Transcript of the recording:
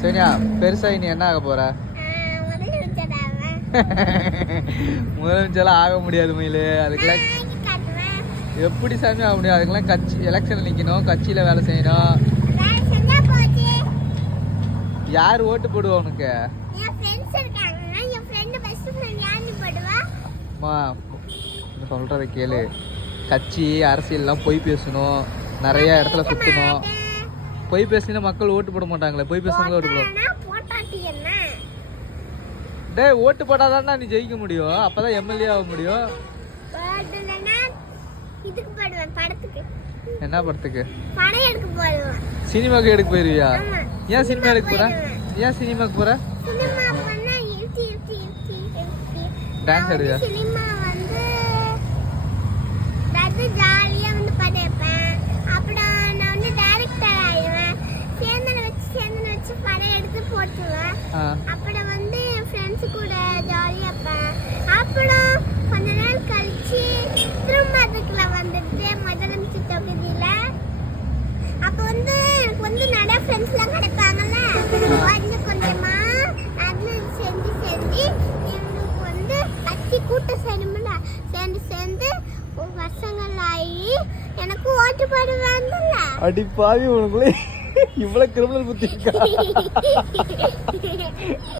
சோனியா பெருசாகி நீ என்ன ஆக போற? முதலமைச்சர்லாம் ஆக முடியாது மயிலு. அதுக்கெல்லாம் எப்படி சாமி ஆக முடியும்? அதுக்கெல்லாம் கட்சி எலெக்ஷன்ல நிக்கணும், கட்சியில வேலை செய்யணும். யார் ஓட்டு போடுவா உனக்கு? சொல்றத கேளு. கட்சி அரசியல்லாம் பொய் பேசணும், நிறைய இடத்துல சுத்தணும். பொய் பேசினா மக்கள் ஓட்டு போட மாட்டாங்களே. பொய் பேசுறவங்க ஓட்டு போடுவோம். டேய், ஓட்டு போட்டாதான்டா நீ ஜெயிக்க முடியும். அப்பதான் எம்எல்ஏ ஆக முடியும். என்ன படத்துக்கு? சினிமாக்கு எடுக்க போயிருவியா? ஏன் சினிமா எடுக்க போற? ஏன் சினிமாக்கு போற? டான்ஸ் ஆடுவியா? ஜாலியா வந்து படைப்பேன். அப்புறம் நான் வந்து டைரக்டர் ஆயிடுவேன். சேந்தனை வச்சு படம் எடுத்து போட்டுருவேன். அப்புறம் வந்து என் ஃப்ரெண்ட்ஸ் கூட ஜாலியா இருப்பேன். அப்புறம் கொஞ்ச நாள் கழிச்சு திரும்ப அதுக்குள்ள வந்துட்டு முதலமைச்சர் தொகுதியில அப்போ வந்து எனக்கு வந்து நிறைய ஃப்ரெண்ட்ஸ் எல்லாம் கிடைப்பாங்கல்ல. கொஞ்சம் கொஞ்சமா அது செஞ்சு எங்களுக்கு வந்து கட்சி கூட்டம் செய்யணும்ல. சேர்ந்து வருஷங்கள் ஆகி எனக்கு ஓட்டு போடுவாங்கல்ல. அடி பாவி, உனக்குள்ள இவ்வளவு கிரிமினல் புத்தி இருக்கா?